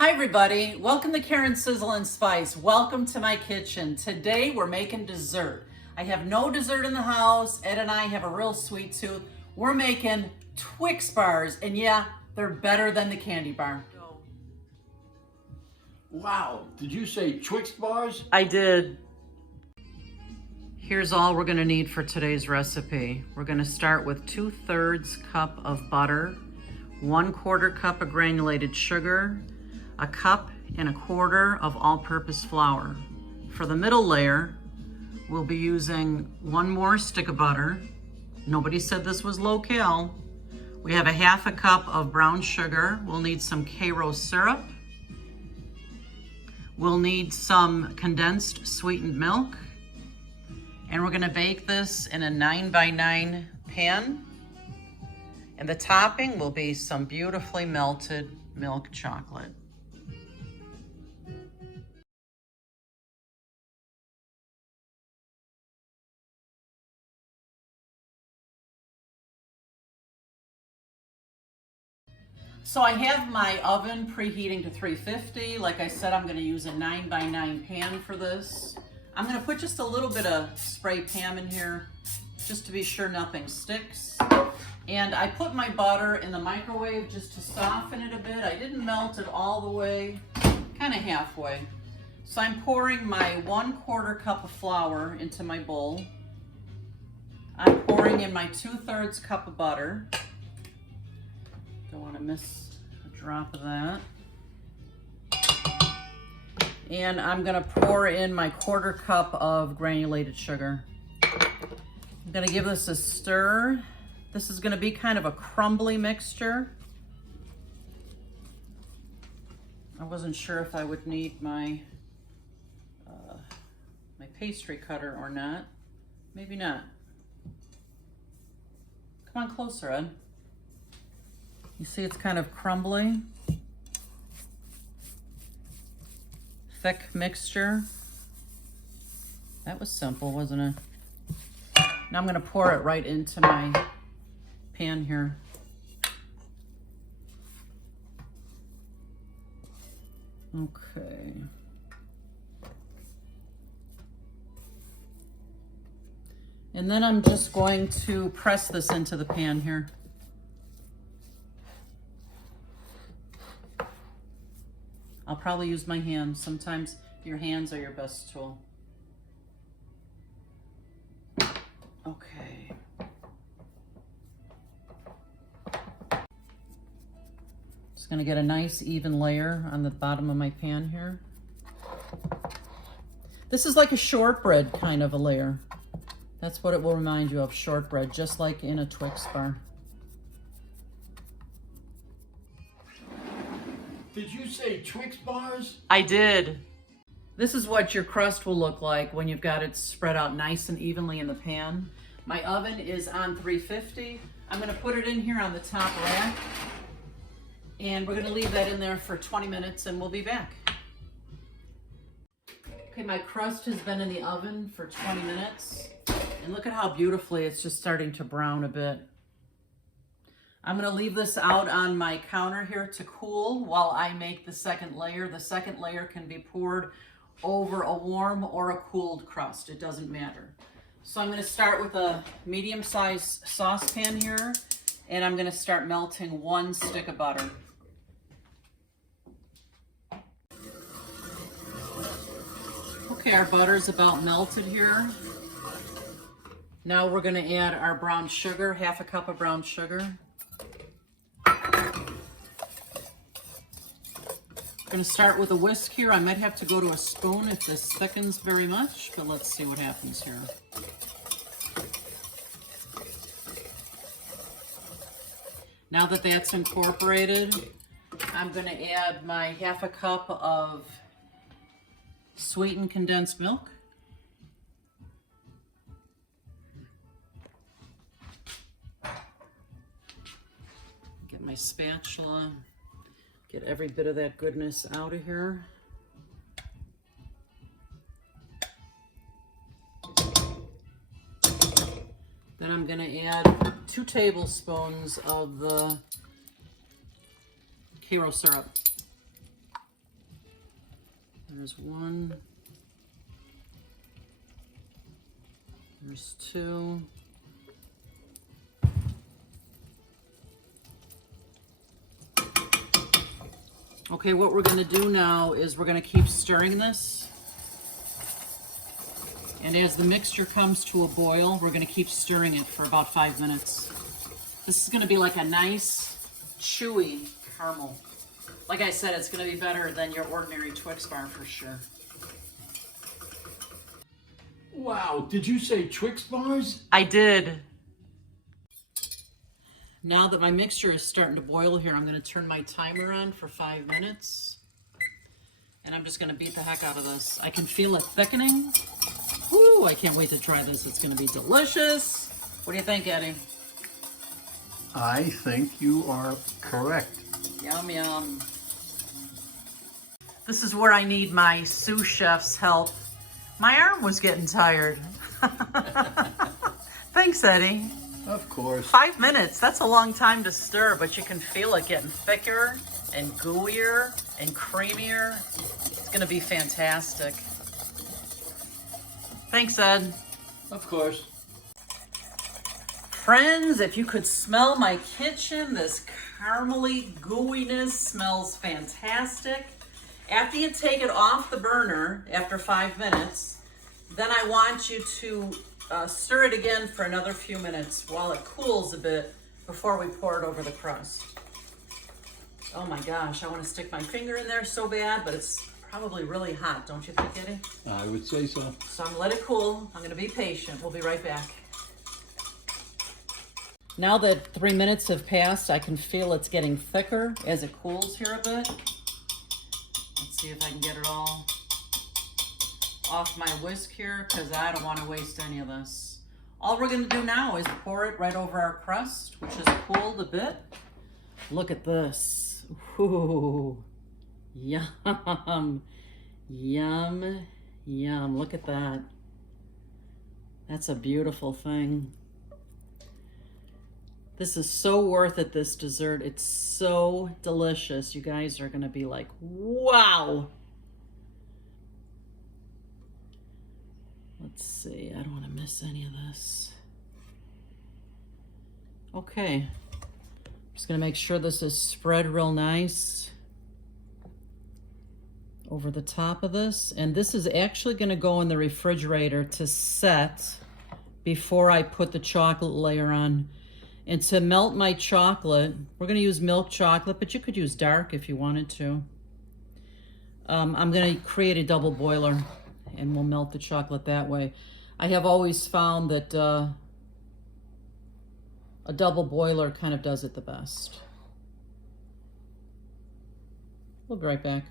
Hi everybody, welcome to Karen Sizzle and Spice. Welcome to my kitchen. Today we're making dessert. I have no dessert in the house. Ed and I have a real sweet tooth. We're making Twix Bars, and yeah, they're better than the candy bar. Wow, did you say Twix Bars? I did. Here's all we're gonna need for today's recipe. We're gonna start with 2/3 cup of butter, 1/4 cup of granulated sugar, 1.25 cups of all-purpose flour. For the middle layer, we'll be using 1 more stick of butter. Nobody said this was low-cal. We have 1/2 cup of brown sugar. We'll need some Karo syrup. We'll need some condensed sweetened milk. And we're gonna bake this in a 9x9 pan. And the topping will be some beautifully melted milk chocolate. So I have my oven preheating to 350. Like I said, I'm gonna use a 9x9 pan for this. I'm gonna put just a little bit of spray Pam in here, just to be sure nothing sticks. And I put my butter in the microwave just to soften it a bit. I didn't melt it all the way, kind of halfway. So I'm pouring my 1/4 cup of flour into my bowl. I'm pouring in my 2/3 cup of butter. Don't want to miss a drop of that. And I'm gonna pour in my 1/4 cup of granulated sugar. I'm gonna give this a stir. This is gonna be kind of a crumbly mixture. I wasn't sure if I would need my my pastry cutter or not. Maybe not. Come on closer, Ed. You see it's kind of crumbly. Thick mixture. That was simple, wasn't it? Now I'm gonna pour it right into my pan here. Okay. And then I'm just going to press this into the pan here. I'll probably use my hands. Sometimes your hands are your best tool. Okay. Just gonna get a nice even layer on the bottom of my pan here. This is like a shortbread kind of a layer. That's what it will remind you of, shortbread, just like in a Twix bar. Did you say Twix Bars? I did. This is what your crust will look like when you've got it spread out nice and evenly in the pan. My oven is on 350. I'm gonna put it in here on the top rack. And we're gonna leave that in there for 20 minutes and we'll be back. Okay, my crust has been in the oven for 20 minutes. And look at how beautifully it's just starting to brown a bit. I'm gonna leave this out on my counter here to cool while I make the second layer. The second layer can be poured over a warm or a cooled crust. It doesn't matter. So I'm gonna start with a medium-sized saucepan here, and I'm gonna start melting 1 stick of butter. Okay, our butter's about melted here. Now we're gonna add our brown sugar, 1/2 cup of brown sugar. I'm gonna start with a whisk here. I might have to go to a spoon if this thickens very much, but let's see what happens here. Now that that's incorporated, I'm gonna add my 1/2 cup of sweetened condensed milk. Get my spatula. Get every bit of that goodness out of here. Then I'm gonna add 2 tablespoons of the Karo syrup. There's one. There's two. Okay, what we're gonna do now is we're gonna keep stirring this. And as the mixture comes to a boil, we're gonna keep stirring it for about 5 minutes. This is gonna be like a nice, chewy caramel. Like I said, it's gonna be better than your ordinary Twix bar for sure. Wow, did you say Twix Bars? I did. Now that my mixture is starting to boil here, I'm gonna turn my timer on for 5 minutes. And I'm just gonna beat the heck out of this. I can feel it thickening. Woo, I can't wait to try this. It's gonna be delicious. What do you think, Eddie? I think you are correct. Yum, yum. This is where I need my sous chef's help. My arm was getting tired. Thanks, Eddie. Of course. 5 minutes, that's a long time to stir, but you can feel it getting thicker and gooier and creamier. It's gonna be fantastic. Thanks, Ed. Of course. Friends, if you could smell my kitchen, this caramely gooiness smells fantastic. After you take it off the burner, after 5 minutes, then I want you to stir it again for another few minutes while it cools a bit before we pour it over the crust. Oh my gosh, I want to stick my finger in there so bad, but it's probably really hot, don't you think, Eddie? I would say so. So I'm gonna let it cool. I'm gonna be patient. We'll be right back. Now that 3 minutes have passed, I can feel it's getting thicker as it cools here a bit. Let's see if I can get it all off my whisk here, because I don't want to waste any of this. All we're going to do now is pour it right over our crust, which has cooled a bit. Look at this. Ooh, yum, yum, yum. Look at that. That's a beautiful thing. This is so worth it, this dessert. It's so delicious. You guys are going to be like, wow. Let's see, I don't want to miss any of this. Okay, I'm just gonna make sure this is spread real nice over the top of this. And this is actually gonna go in the refrigerator to set before I put the chocolate layer on. And to melt my chocolate, we're gonna use milk chocolate, but you could use dark if you wanted to. I'm gonna create a double boiler and we'll melt the chocolate that way. I have always found that a double boiler kind of does it the best. We'll be right back.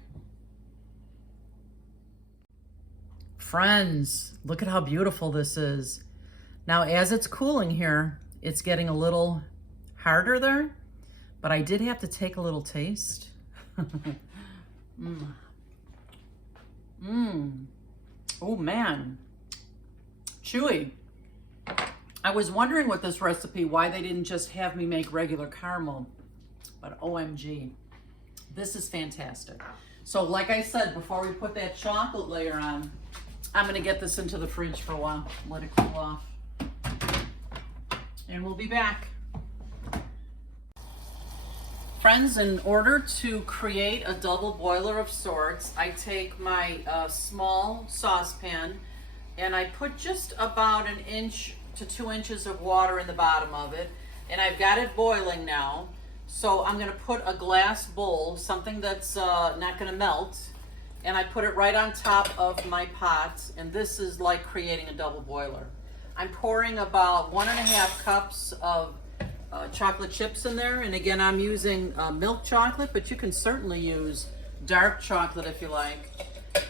Friends, look at how beautiful this is. Now, as it's cooling here, it's getting a little harder there, but I did have to take a little taste. Oh man, chewy. I was wondering with this recipe why they didn't just have me make regular caramel, but OMG, this is fantastic. So like I said, before we put that chocolate layer on, I'm gonna get this into the fridge for a while, let it cool off. And we'll be back. Friends, in order to create a double boiler of sorts, I take my small saucepan and I put just about 1 inch to 2 inches of water in the bottom of it. And I've got it boiling now. So I'm gonna put a glass bowl, something that's not gonna melt, and I put it right on top of my pot. And this is like creating a double boiler. I'm pouring about 1.5 cups of chocolate chips in there, and again I'm using milk chocolate, but you can certainly use dark chocolate if you like.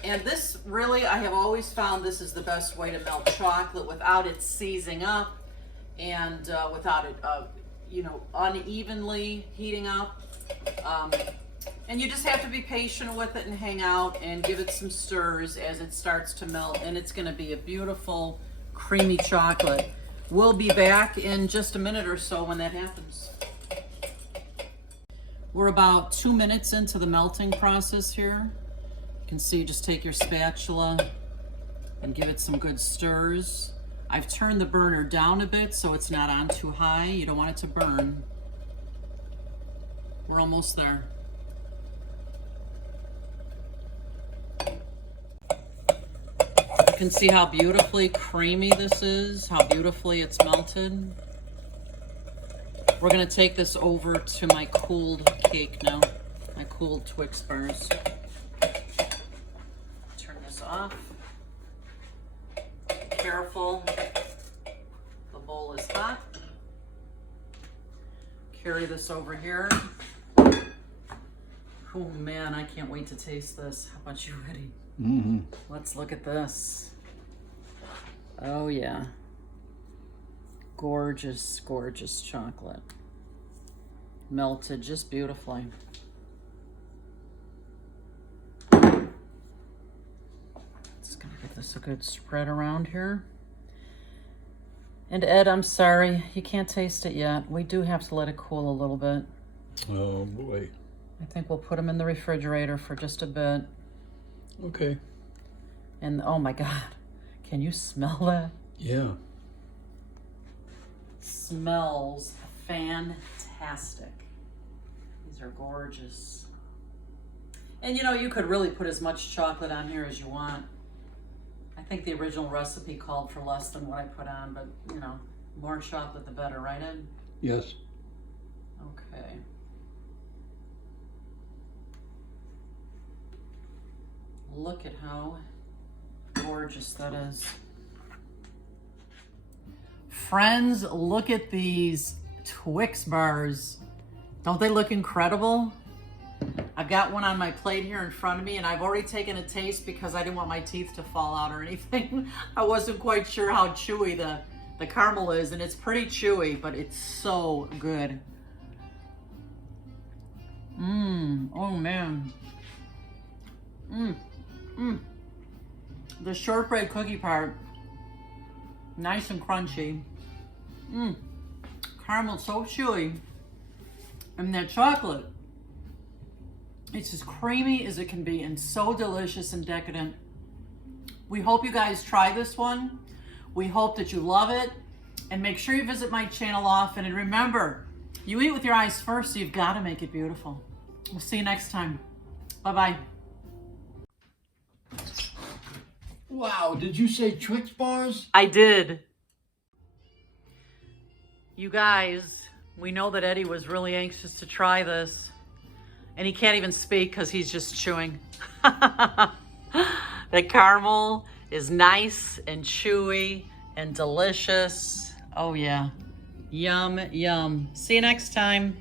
And this really, I have always found this is the best way to melt chocolate without it seizing up and without it unevenly heating up. And you just have to be patient with it and hang out and give it some stirs as it starts to melt, and it's going to be a beautiful creamy chocolate. We'll be back in just a minute or so when that happens. We're about 2 minutes into the melting process here. can see, just take your spatula and give it some good stirs. I've turned the burner down a bit so it's not on too high. You don't want it to burn. We're almost there. You can see how beautifully creamy this is, how beautifully it's melted. We're gonna take this over to my cooled cake now, my cooled Twix bars. Turn this off. Careful, the bowl is hot. Carry this over here. Oh man, I can't wait to taste this. How about you, Eddie? Mm-hmm. Let's look at this. Oh yeah. Gorgeous, gorgeous chocolate. Melted just beautifully. Just gonna give this a good spread around here. And Ed, I'm sorry, you can't taste it yet. We do have to let it cool a little bit. Oh boy. I think we'll put them in the refrigerator for just a bit. Okay. And oh my God, can you smell that? Yeah. Smells fantastic. These are gorgeous. And you know, you could really put as much chocolate on here as you want. I think the original recipe called for less than what I put on, but you know, more chocolate the better, right, Ed? Yes. Okay. Look at how gorgeous that is. Friends, look at these Twix bars. Don't they look incredible? I've got one on my plate here in front of me, and I've already taken a taste because I didn't want my teeth to fall out or anything. I wasn't quite sure how chewy the caramel is, and it's pretty chewy, but it's so good. Oh man. The shortbread cookie part, nice and crunchy. Caramel so chewy. And that chocolate, it's as creamy as it can be and so delicious and decadent. We hope you guys try this one. We hope that you love it. And make sure you visit my channel often. And remember, you eat with your eyes first, so you've got to make it beautiful. We'll see you next time. Bye-bye. Wow, did you say Twix bars? I did. You guys, we know that Eddie was really anxious to try this. And he can't even speak because he's just chewing. The caramel is nice and chewy and delicious. Oh yeah. Yum, yum. See you next time.